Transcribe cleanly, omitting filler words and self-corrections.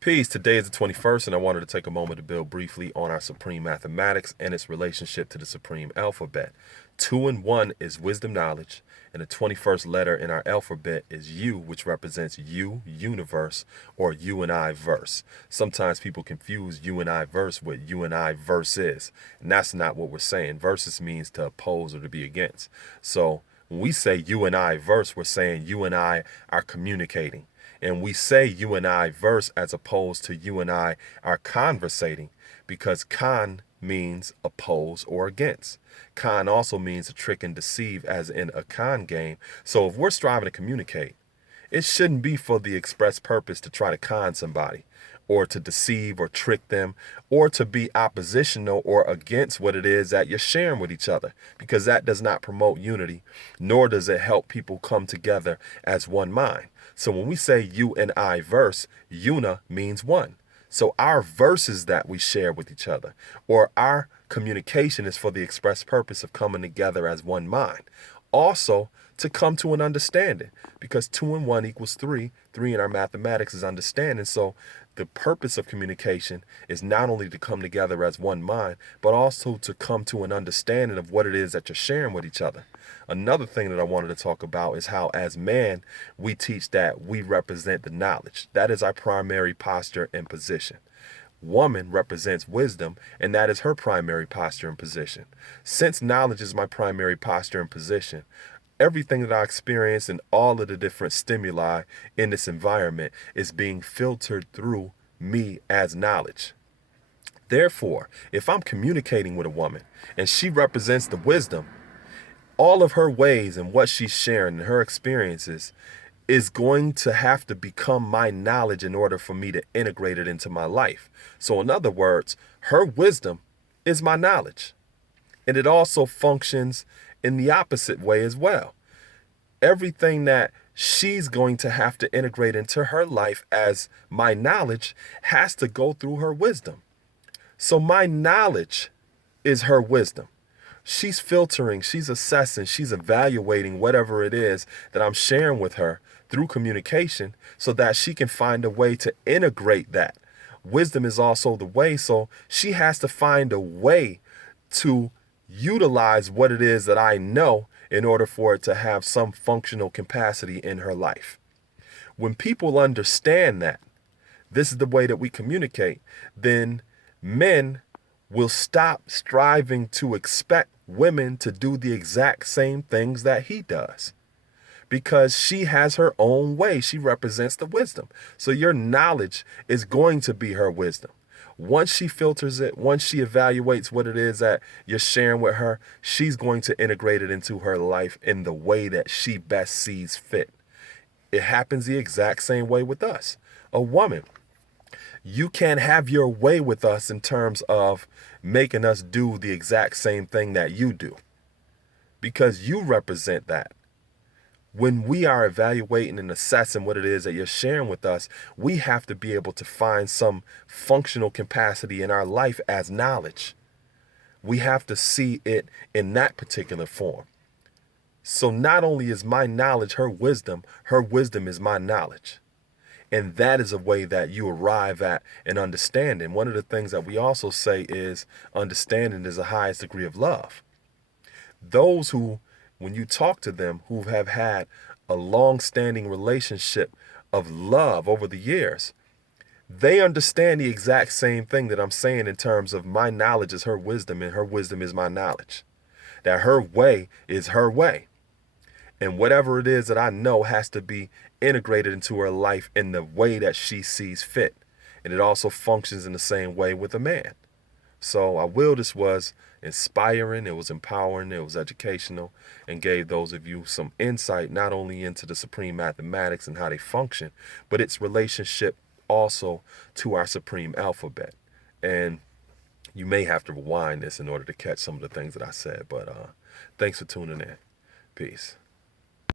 Peace. Today is the 21st, and I wanted to take a moment to build briefly on our supreme mathematics and its relationship to the supreme alphabet. 2 and 1 is wisdom knowledge, and the 21st letter in our alphabet is U, which represents you, universe, or you and I verse. Sometimes people confuse you and I verse with you and I verses, and that's not what we're saying. Versus means to oppose or to be against. So when we say you and I verse, we're saying you and I are communicating. And we say you and I verse as opposed to you and I are conversating, because con means oppose or against. Con also means to trick and deceive, as in a con game. So if we're striving to communicate, it shouldn't be for the express purpose to try to con somebody or to deceive or trick them or to be oppositional or against what it is that you're sharing with each other, because that does not promote unity, nor does it help people come together as one mind. So when we say you and I verse, una means one. So our verses that we share with each other, or our communication, is for the express purpose of coming together as one mind. Also, to come to an understanding, because 2 and 1 equals 3. 3 in our mathematics is understanding. So the purpose of communication is not only to come together as one mind, but also to come to an understanding of what it is that you're sharing with each other. Another thing that I wanted to talk about is how, as man, we teach that we represent the knowledge. That is our primary posture and position. Woman represents wisdom, and that is her primary posture and position. Since knowledge is my primary posture and position, everything that I experience and all of the different stimuli in this environment is being filtered through me as knowledge. Therefore, if I'm communicating with a woman and she represents the wisdom, all of her ways and what she's sharing and her experiences is going to have to become my knowledge in order for me to integrate it into my life. So in other words, her wisdom is my knowledge. And it also functions in the opposite way as well. Everything that she's going to have to integrate into her life as my knowledge has to go through her wisdom. So my knowledge is her wisdom. She's filtering, she's assessing, she's evaluating whatever it is that I'm sharing with her through communication so that she can find a way to integrate that. Wisdom is also the way, so she has to find a way to utilize what it is that I know in order for it to have some functional capacity in her life. When people understand that this is the way that we communicate, then men will stop striving to expect women to do the exact same things that he does, because she has her own way. She represents the wisdom. So your knowledge is going to be her wisdom. Once she filters it, once she evaluates what it is that you're sharing with her, she's going to integrate it into her life in the way that she best sees fit. It happens the exact same way with us. A woman, you can't have your way with us in terms of making us do the exact same thing that you do, because you represent that. When we are evaluating and assessing what it is that you're sharing with us, we have to be able to find some functional capacity in our life as knowledge. We have to see it in that particular form. So not only is my knowledge her wisdom is my knowledge. And that is a way that you arrive at an understanding. One of the things that we also say is understanding is the highest degree of love. Those who, when you talk to them, who have had a long-standing relationship of love over the years, they understand the exact same thing that I'm saying in terms of my knowledge is her wisdom and her wisdom is my knowledge. That her way is her way. And whatever it is that I know has to be integrated into her life in the way that she sees fit. And it also functions in the same way with a man. So I will, this was inspiring, it was empowering, it was educational, and gave those of you some insight not only into the supreme mathematics and how they function, but its relationship also to our supreme alphabet. And you may have to rewind this in order to catch some of the things that I said, but thanks for tuning in. Peace.